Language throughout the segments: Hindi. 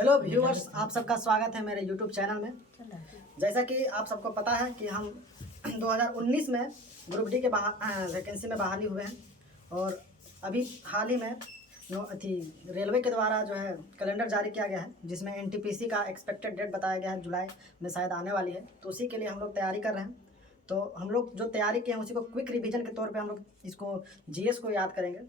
हेलो व्यूअर्स, आप सबका स्वागत है मेरे यूट्यूब चैनल में। जैसा कि आप सबको पता है कि हम 2019 में ग्रुप डी के वैकेंसी में बहाली हुए हैं और अभी हाल ही में रेलवे के द्वारा जो है कैलेंडर जारी किया गया है, जिसमें एनटीपीसी का एक्सपेक्टेड डेट बताया गया है, जुलाई में शायद आने वाली है। तो उसी के लिए हम लोग तैयारी कर रहे हैं। तो हम लोग जो तैयारी किए हैं उसी को क्विक रिवीजन के तौर पे हम लोग इसको जीएस को याद करेंगे,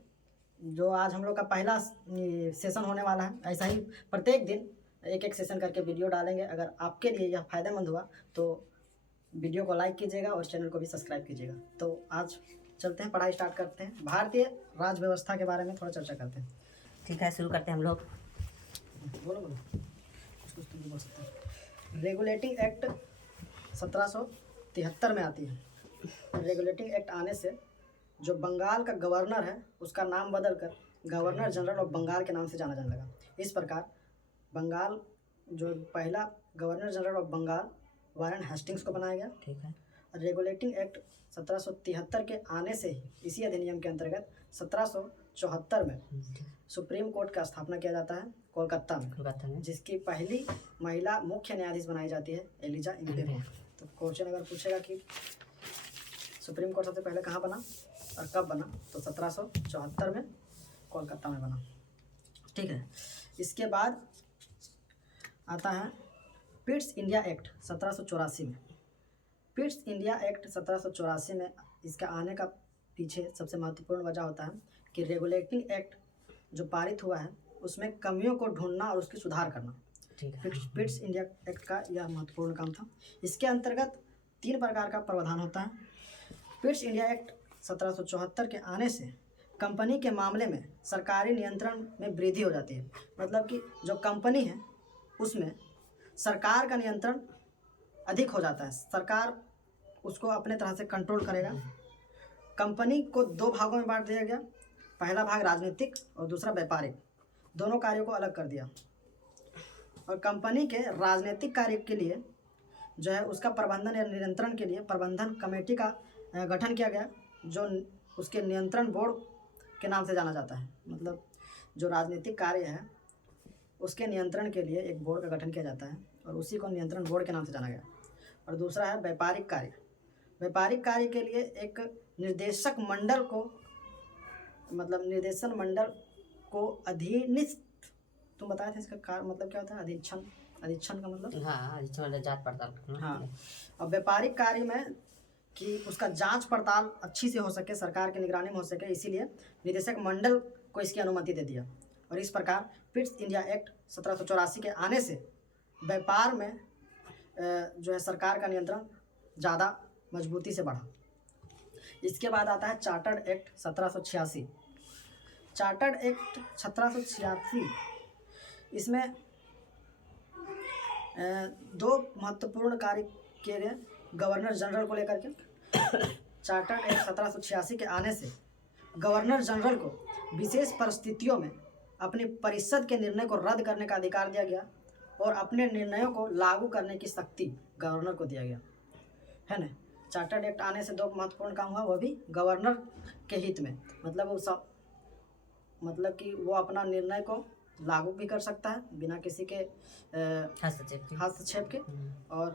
जो आज हम लोग का पहला सेशन होने वाला है। ऐसा ही प्रत्येक दिन एक एक सेशन करके वीडियो डालेंगे। अगर आपके लिए यह फ़ायदेमंद हुआ तो वीडियो को लाइक कीजिएगा और चैनल को भी सब्सक्राइब कीजिएगा। तो आज चलते हैं, पढ़ाई स्टार्ट करते हैं। भारतीय राज व्यवस्था के बारे में थोड़ा चर्चा करते हैं। ठीक है, शुरू करते हैं हम लोग। बोलो कुछ तो बोल सकते हैं। रेगुलेटिंग एक्ट 1773 में आती है। रेगुलेटिंग एक्ट आने से जो बंगाल का गवर्नर है उसका नाम बदलकर गवर्नर जनरल ऑफ बंगाल के नाम से जाना जाने लगा। इस प्रकार बंगाल जो पहला governor general of Bengal Warren Hastings को बनाया गया। ठीक है। रेगुलेटिंग एक्ट 1773 के आने से ही इसी अधिनियम के अंतर्गत 1774 में सुप्रीम कोर्ट का स्थापना किया जाता है कोलकाता में, जिसकी पहली महिला मुख्य न्यायाधीश बनाई जाती है एलिजा इंग्लैंड। तो क्वेश्चन अगर पूछेगा कि सुप्रीम कोर्ट सबसे पहले कहाँ बना और कब बना, तो 1774 में कोलकाता में बना। ठीक है। इसके बाद आता है पिट्स इंडिया एक्ट 1784 में। पिट्स इंडिया एक्ट 1784 में इसका आने का पीछे सबसे महत्वपूर्ण वजह होता है कि रेगुलेटिंग एक्ट जो पारित हुआ है उसमें कमियों को ढूंढना और उसकी सुधार करना। पिट्स इंडिया एक्ट का यह महत्वपूर्ण काम था। इसके अंतर्गत 3 प्रकार का प्रावधान होता है। पिट्स इंडिया एक्ट 1774 के आने से कंपनी के मामले में सरकारी नियंत्रण में वृद्धि हो जाती है। मतलब कि जो कंपनी है उसमें सरकार का नियंत्रण अधिक हो जाता है। सरकार उसको अपने तरह से कंट्रोल करेगा। कंपनी को 2 भागों में बांट दिया गया। पहला भाग राजनीतिक और दूसरा व्यापारिक, दोनों कार्यों को अलग कर दिया। और कंपनी के राजनीतिक कार्य के लिए जो है उसका प्रबंधन या नियंत्रण के लिए प्रबंधन कमेटी का गठन किया गया, जो उसके नियंत्रण बोर्ड के नाम से जाना जाता है। मतलब जो राजनीतिक कार्य है उसके नियंत्रण के लिए एक बोर्ड का गठन किया जाता है और उसी को नियंत्रण बोर्ड के नाम से जाना गया। और दूसरा है व्यापारिक कार्य। व्यापारिक कार्य के लिए एक निर्देशक मंडल को, मतलब निर्देशन मंडल को अधीनस्थ, तुम बताए थे इसका कार्य मतलब क्या होता है? अधिच्छन का मतलब? हाँ, अधिच्छन जांच पड़ताल। हाँ। अब व्यापारिक कार्य में कि उसका जांच पड़ताल अच्छी से हो सके, सरकार की निगरानी में हो सके, इसीलिए निदेशक मंडल को इसकी अनुमति दे दिया। और इस प्रकार पिट्स इंडिया एक्ट 1784 के आने से व्यापार में जो है सरकार का नियंत्रण ज़्यादा मजबूती से बढ़ा। इसके बाद आता है चार्टर्ड एक्ट 1786। चार्टर्ड एक्ट 1786 इसमें 2 महत्वपूर्ण कार्य किए गए गवर्नर जनरल को लेकर के। चार्टर्ड एक्ट 1786 के आने से गवर्नर जनरल को विशेष परिस्थितियों में अपनी परिषद के निर्णय को रद्द करने का अधिकार दिया गया और अपने निर्णयों को लागू करने की शक्ति गवर्नर को दिया गया, है ना। चार्टर्ड एक्ट आने से 2 महत्वपूर्ण काम हुआ, वो भी गवर्नर के हित में। मतलब कि वो अपना निर्णय को लागू भी कर सकता है बिना किसी के हस्तक्षेप के और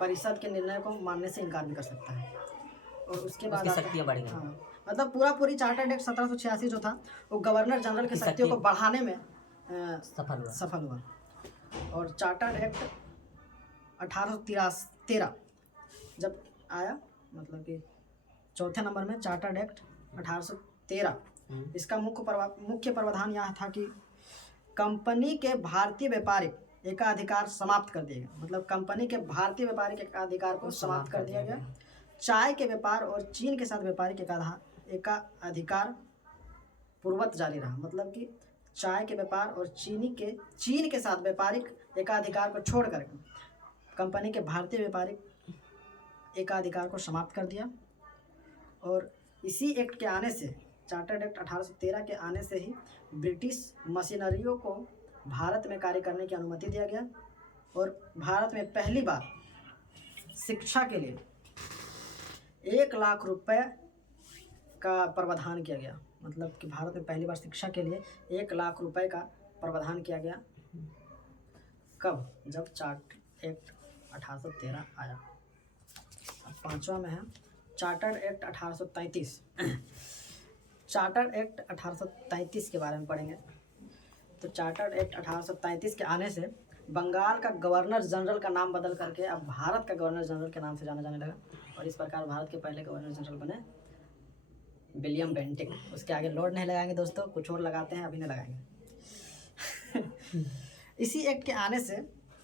परिषद के निर्णय को मानने से इनकार भी कर सकता है। और उसके बाद शक्तियाँ बढ़ गई। हाँ, मतलब पूरी चार्टर्ड एक्ट 1786 जो था वो गवर्नर जनरल की शक्तियों को बढ़ाने में सफल हुआ। और चार्टर्ड एक्ट 1813 जब आया, मतलब कि 4थे नंबर में चार्टर्ड एक्ट 1813, इसका मुख्य प्रावधान यह था कि कंपनी के भारतीय व्यापारिक एकाधिकार समाप्त कर दिया गया। मतलब कंपनी के भारतीय व्यापारिक एकाधिकार को समाप्त कर दिया गया। चाय के व्यापार और चीन के साथ व्यापारिक एकाधिकार पूर्ववत जारी रहा। मतलब कि चाय के व्यापार और चीन के साथ व्यापारिक एकाधिकार को छोड़कर कंपनी के भारतीय व्यापारिक एकाधिकार को समाप्त कर दिया। और इसी एक्ट के आने से, चार्टर्ड एक्ट 1813 के आने से ही ब्रिटिश मशीनरियों को भारत में कार्य करने की अनुमति दिया गया। और भारत में पहली बार शिक्षा के लिए 1 लाख रुपए का प्रावधान किया गया। मतलब कि भारत में पहली बार शिक्षा के लिए 1 लाख रुपए का प्रावधान किया गया। कब? जब चार्टर्ड एक्ट 1813 आया। अब पांचवा में है चार्टर्ड एक्ट 1833। चार्टर्ड एक्ट 1833 के बारे में पढ़ेंगे। तो चार्टर्ड एक्ट 1833 के आने से बंगाल का गवर्नर जनरल का नाम बदल करके अब भारत का गवर्नर जनरल के नाम से जाना जाने लगा, और इस प्रकार भारत के पहले गवर्नर जनरल बने विलियम बेंटिक। उसके आगे लॉर्ड नहीं लगाएंगे दोस्तों, कुछ और लगाते हैं, अभी नहीं लगाएंगे। इसी एक्ट के आने से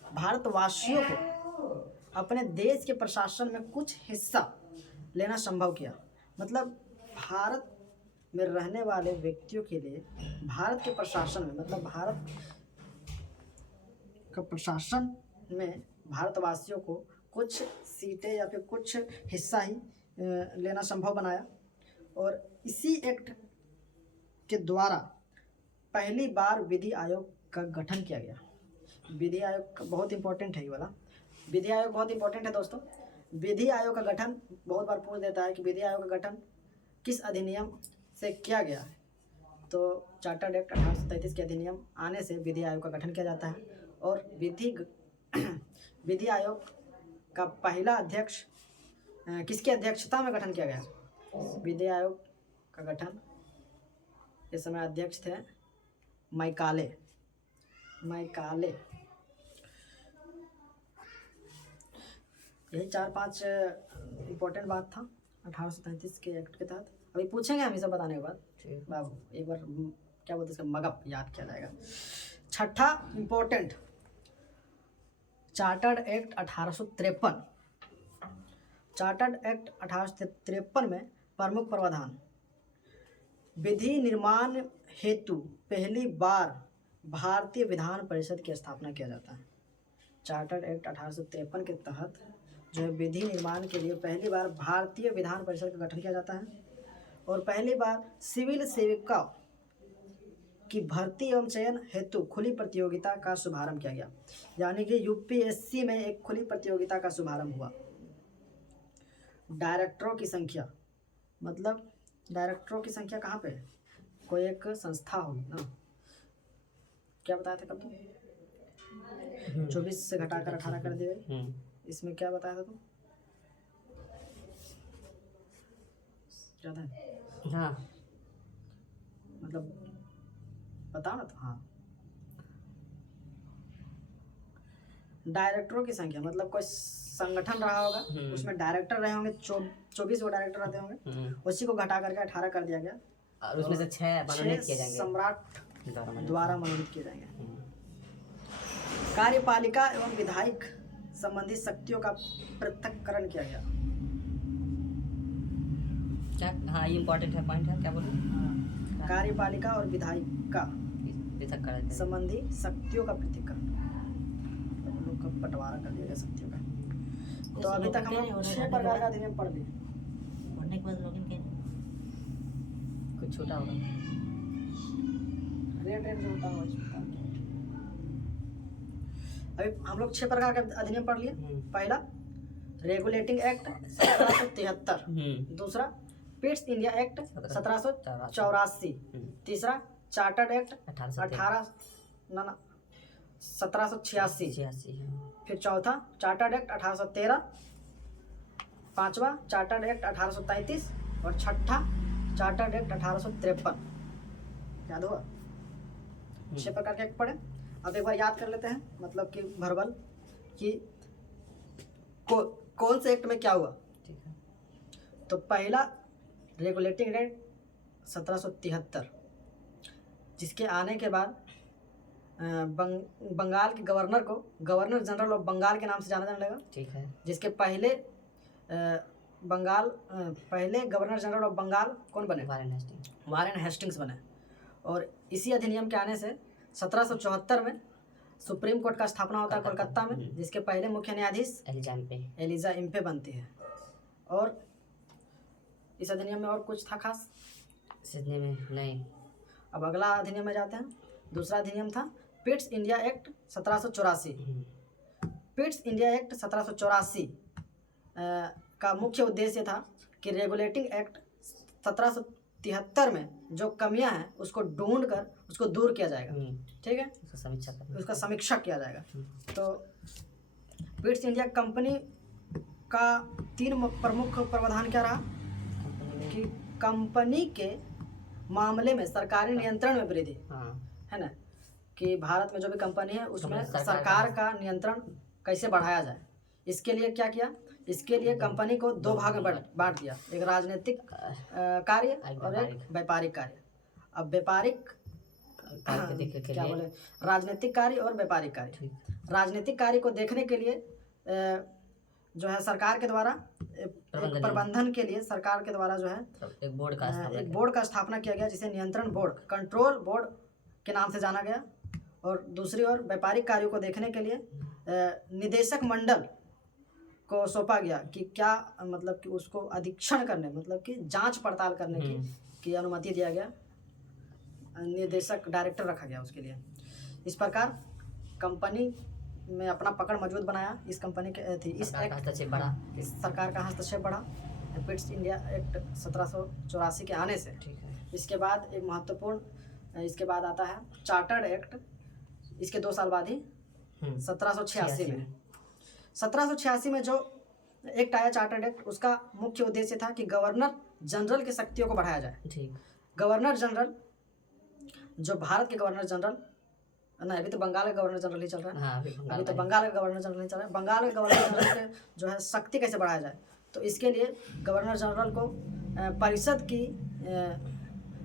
भारतवासियों को अपने देश के प्रशासन में कुछ हिस्सा लेना संभव किया। मतलब भारत में रहने वाले व्यक्तियों के लिए भारत के प्रशासन में, मतलब भारत का प्रशासन में भारतवासियों को कुछ सीटें या फिर कुछ हिस्सा ही लेना संभव बनाया। और इसी एक्ट के द्वारा पहली बार विधि आयोग का गठन किया गया। विधि आयोग का बहुत इंपॉर्टेंट है ये वाला। विधि आयोग बहुत इंपॉर्टेंट है दोस्तों। विधि आयोग का गठन बहुत बार पूछ देता है कि विधि आयोग का गठन किस अधिनियम से किया गया है। तो चार्टर्ड एक्ट 1833 के अधिनियम आने से विधि आयोग का गठन किया जाता है। और विधि आयोग का पहला अध्यक्ष किसकी अध्यक्षता में गठन किया गया? विधि आयोग का गठन इस समय अध्यक्ष थे मैकाले। यही 4-5 इम्पोर्टेंट बात था 1833 के एक्ट के तहत। अभी पूछेंगे हम ये सब बताने के बाद, बाबू एक बार क्या बोलते हैं इसका मगअप याद किया जाएगा। छठा important chartered act 1853। Chartered act 1853 में प्रमुख प्रावधान: विधि निर्माण हेतु पहली बार भारतीय विधान परिषद की स्थापना किया जाता है। चार्टर्ड एक्ट 1853 के तहत जो है विधि निर्माण के लिए पहली बार भारतीय विधान परिषद का गठन किया जाता है। और पहली बार सिविल सेविका की भर्ती एवं चयन हेतु खुली प्रतियोगिता का शुभारंभ किया गया। यानी कि यूपीएससी में एक खुली प्रतियोगिता का शुभारंभ हुआ। डायरेक्टरों की संख्या, मतलब डायरेक्टरों की संख्या कहाँ पे? कोई एक संस्था होगी ना, क्या बताया था कब तुम? 24 से घटाकर 18 कर दिए। इसमें क्या बताया था तुम? क्या था? हाँ मतलब बताओ ना। तो हाँ, डायरेक्टरों की संख्या मतलब कोई संगठन रहा होगा, उसमें डायरेक्टर रहे होंगे, 24 वो डायरेक्टर रहते होंगे, उसी को घटा करके 18 कर दिया गया। और उसमें से 6 मनोनीत किए जाएंगे, सम्राट द्वारा मनोनीत किए जाएंगे। कार्यपालिका एवं विधायक संबंधी शक्तियों का पृथक्करण किया गया। क्या? हाँ ये इम्पोर्टेंट है, पॉइंट है, क्या बोलूं? कार्यपालिका और विधायिका पृथक्करण संबंधी शक्तियों का पृथक्करण, हम लोग का बंटवारा कर दिया गया शक्तियों का। तो अभी तक हम लोग 6 प्रकार का अधिनियम पढ़ लिए। पढ़ने के बाद लॉगिन कैसे? कुछ छोटा होगा, रेट जो होता है वही। अभी हम लोग 6 प्रकार का अधिनियम पढ़ लिए। पहला रेगुलेटिंग एक्ट 1773, दूसरा पिट्स इंडिया एक्ट 1784, तीसरा चार्टर्ड एक्ट 1786, फिर चौथा चार्टर्ड एक्ट 1813, पांचवा चार्टर्ड एक्ट 1833 और छठा चार्टर्ड एक्ट 1853। याद हुआ? 6 प्रकार के एक्ट पढ़े। अब एक बार याद कर लेते हैं, मतलब कि भरबल कि कौन से एक्ट में क्या हुआ। ठीक है। तो पहला रेगुलेटिंग एक्ट 1773, जिसके आने के बाद बंगाल के गवर्नर को गवर्नर जनरल ऑफ बंगाल के नाम से जाना जाने लगा। ठीक है। जिसके पहले गवर्नर जनरल ऑफ बंगाल कौन बने? वारेन हेस्टिंग्स बने। और इसी अधिनियम के आने से 1774 में सुप्रीम कोर्ट का स्थापना होता है कोलकाता में, जिसके पहले मुख्य न्यायाधीश एलिजा इम्पे बनती है। और इस अधिनियम में और कुछ था खास? इस अधिनियम में नहीं। अब अगला अधिनियम में जाते हैं। दूसरा अधिनियम था Pitt's India act 1784। Pitt's India act 1784 का मुख्य उद्देश्य था कि रेगुलेटिंग एक्ट 1773 में जो कमियां हैं उसको ढूंढ कर उसको दूर किया जाएगा। ठीक है, उसका समीक्षा किया जाएगा। तो बिट्स इंडिया कंपनी का 3 प्रमुख प्रावधान क्या रहा कि कंपनी के मामले में सरकारी नियंत्रण में वृद्धि, है ना, कि भारत में जो भी कंपनी है उसमें सरकार का नियंत्रण कैसे बढ़ाया जाए। इसके लिए क्या किया, इसके लिए कंपनी को 2 भाग में बांट दिया, एक राजनीतिक कार्य और एक व्यापारिक कार्य। अब व्यापारिक क्या बोले, राजनीतिक कार्य और व्यापारिक कार्य। राजनीतिक कार्य को देखने के लिए जो है सरकार के द्वारा प्रबंधन के लिए सरकार के द्वारा जो है एक बोर्ड का स्थापना किया गया, जिसे नियंत्रण बोर्ड, कंट्रोल बोर्ड के नाम से जाना गया। और दूसरी ओर व्यापारिक कार्यों को देखने के लिए निदेशक मंडल को सौंपा गया कि क्या मतलब कि उसको अधीक्षण करने, मतलब कि जांच पड़ताल करने की अनुमति दिया गया, निर्देशक डायरेक्टर रखा गया उसके लिए। इस प्रकार कंपनी में अपना पकड़ मजबूत बनाया। इस कंपनी के थी इस सरकार का हस्तक्षेप बढ़ा बिट्स इंडिया एक्ट 1784 के आने से। इसके बाद एक महत्वपूर्ण, इसके बाद आता है चार्टर्ड एक्ट, इसके 2 साल बाद ही 1786 में 1786 में जो एक्ट आया चार्टर्ड एक्ट, उसका मुख्य उद्देश्य था कि गवर्नर जनरल की शक्तियों को बढ़ाया जाए। गवर्नर जनरल, जो भारत के गवर्नर जनरल ना, अभी तो बंगाल का गवर्नर जनरल ही चल रहा है, अभी तो बंगाल का गवर्नर जनरल नहीं चल रहा है। बंगाल के गवर्नर जनरल के जो है शक्ति कैसे बढ़ाया जाए, तो इसके लिए गवर्नर जनरल को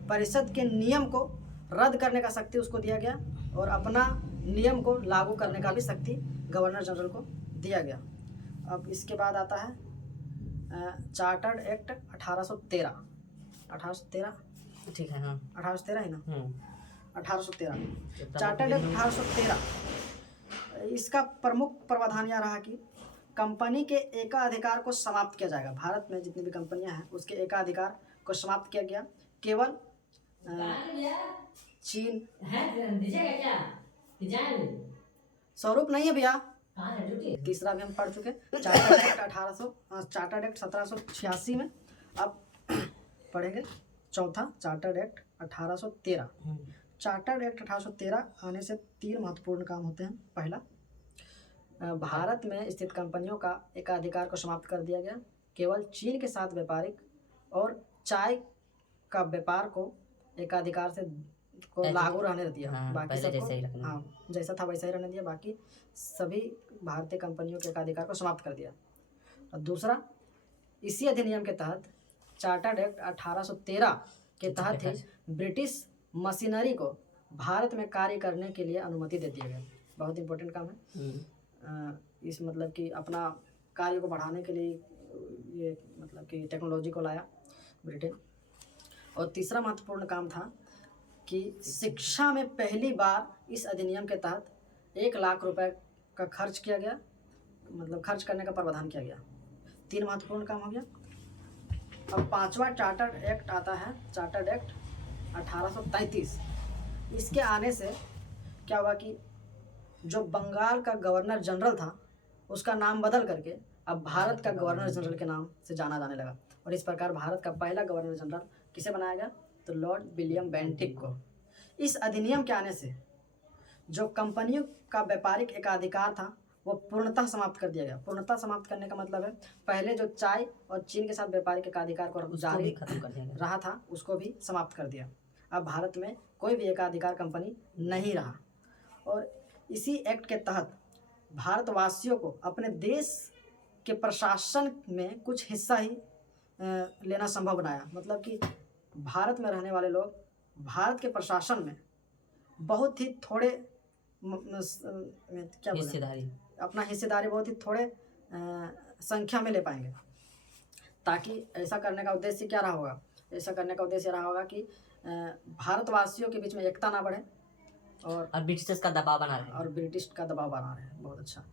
परिषद के नियम को रद्द करने का शक्ति उसको दिया गया और अपना नियम को लागू करने का भी शक्ति गवर्नर जनरल को दिया गया। अब इसके बाद आता है चार्टर्ड एक्ट 1813। ठीक है, हाँ 1813 ही ना, 1813 चार्टर्ड एक्ट 1813। इसका प्रमुख प्रावधान यह रहा कि कंपनी के एकाधिकार को समाप्त किया जाएगा। भारत में जितनी भी कंपनियां हैं उसके एकाधिकार को समाप्त किया गया। केवल चीन स्वरूप नहीं है भैया, तीसरा भी हम पढ़ चुके। चार्टर्ड एक्ट 1786 में अब पढ़ेंगे चौथा चार्टर्ड एक्ट 1813। चार्टर्ड एक्ट 1813 आने से 3 महत्वपूर्ण काम होते हैं। पहला, भारत में स्थित कंपनियों का एकाधिकार को समाप्त कर दिया गया। केवल चीन के साथ व्यापारिक और चाय का व्यापार को एकाधिकार से को लागू रहने दिया। बाकी सबको हाँ जैसा था वैसा ही रहने दिया। बाकी सभी भारतीय कंपनियों के एकाधिकार को समाप्त कर दिया। और दूसरा, इसी अधिनियम के तहत चार्टर्ड एक्ट 1813 के तहत ही ब्रिटिश मशीनरी को भारत में कार्य करने के लिए अनुमति दे दिया गया। बहुत इंपॉर्टेंट काम है। इस मतलब कि अपना कार्य को बढ़ाने के लिए ये मतलब कि टेक्नोलॉजी को लाया ब्रिटेन। और तीसरा महत्वपूर्ण काम था कि शिक्षा में पहली बार इस अधिनियम के तहत 1 लाख रुपए का खर्च किया गया, मतलब खर्च करने का प्रावधान किया गया। 3 महत्वपूर्ण काम हो गया। अब 5वां चार्टर्ड एक्ट आता है, चार्टर्ड एक्ट 1833। इसके आने से क्या हुआ कि जो बंगाल का गवर्नर जनरल था उसका नाम बदल करके अब भारत का गवर्नर जनरल के नाम से जाना जाने लगा। और इस प्रकार भारत का पहला गवर्नर जनरल किसे बनाया गया, तो लॉर्ड विलियम बेंटिक को। इस अधिनियम के आने से जो कंपनियों का व्यापारिक एकाधिकार था वो पूर्णतः समाप्त कर दिया गया। पूर्णतः समाप्त करने का मतलब है पहले जो चाय और चीन के साथ व्यापारिक एकाधिकार को जारी रहा था उसको भी समाप्त कर दिया। अब भारत में कोई भी एकाधिकार कंपनी नहीं रहा। और इसी एक्ट के तहत भारतवासियों को अपने देश के प्रशासन में कुछ हिस्सा ही लेना संभव बनाया। मतलब कि भारत में रहने वाले लोग भारत के प्रशासन में बहुत ही थोड़े क्या हिस्सेदारी, अपना हिस्सेदारी बहुत ही थोड़े संख्या में ले पाएंगे। ताकि ऐसा करने का उद्देश्य क्या रहा होगा, ऐसा करने का उद्देश्य रहा होगा कि भारतवासियों के बीच में एकता ना बढ़े और ब्रिटिश का दबाव बना रहे बहुत अच्छा।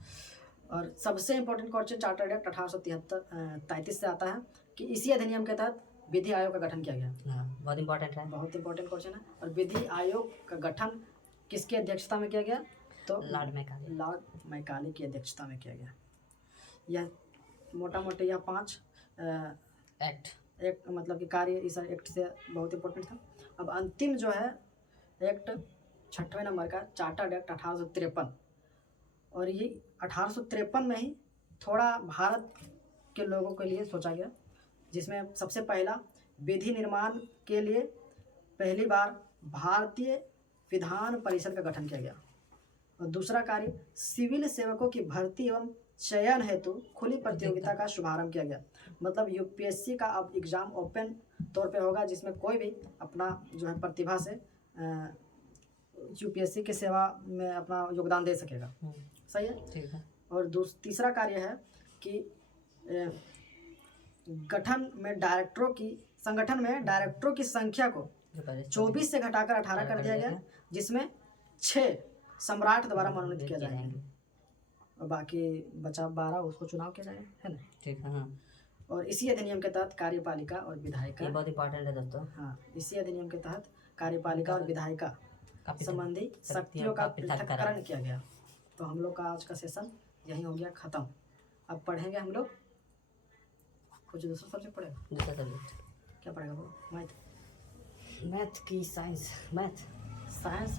और सबसे इम्पोर्टेंट क्वेश्चन चार्टर्ड एक्ट 1833 से आता है कि इसी अधिनियम के तहत विधि आयोग का गठन किया गया। बहुत इंपॉर्टेंट क्वेश्चन है। और विधि आयोग का गठन किसकी अध्यक्षता में किया गया, तो लॉर्ड मैकाले की अध्यक्षता में किया गया। यह मोटा मोटी यह 5 एक्ट एक मतलब कि कार्य इस एक्ट से बहुत इम्पोर्टेंट था। अब अंतिम जो है एक्ट 6वें नंबर का चार्टर्ड एक्ट 1853, और ये 1853 में ही थोड़ा भारत के लोगों के लिए सोचा गया, जिसमें सबसे पहला विधि निर्माण के लिए पहली बार भारतीय विधान परिषद का गठन किया गया, और दूसरा कार्य सिविल सेवकों की भर्ती एवं चयन हेतु खुली प्रतियोगिता का शुभारंभ किया गया। मतलब यूपीएससी का अब एग्ज़ाम ओपन तौर पे होगा, जिसमें कोई भी अपना जो है प्रतिभा से यूपीएससी की सेवा में अपना योगदान दे सकेगा। सही है, ठीक है। और तीसरा कार्य है कि संगठन में डायरेक्टरों की संख्या को 24 से घटाकर 18 कर दिया गया, जिसमें 6 सम्राट द्वारा मनोनीत किया जाएंगे और बाकी बचा 12 उसको चुनाव किया जाएगा, है ना। ठीक है। हाँ। और इसी अधिनियम के तहत कार्यपालिका और विधायिका, ये बहुत इंपॉर्टेंट है दोस्तों। हाँ, इसी अधिनियम के तहत कार्यपालिका और विधायिका संबंधी शक्तियों का पृथक्करण किया गया। तो हम लोग का आज का सेशन यही हो गया ख़त्म। अब पढ़ेंगे हम लोग कुछ दूसरा सब्जेक्ट पढ़ेगा। दूसरा सब्जेक्ट क्या पढ़ेगा वो? मैथ की साइंस, मैथ साइंस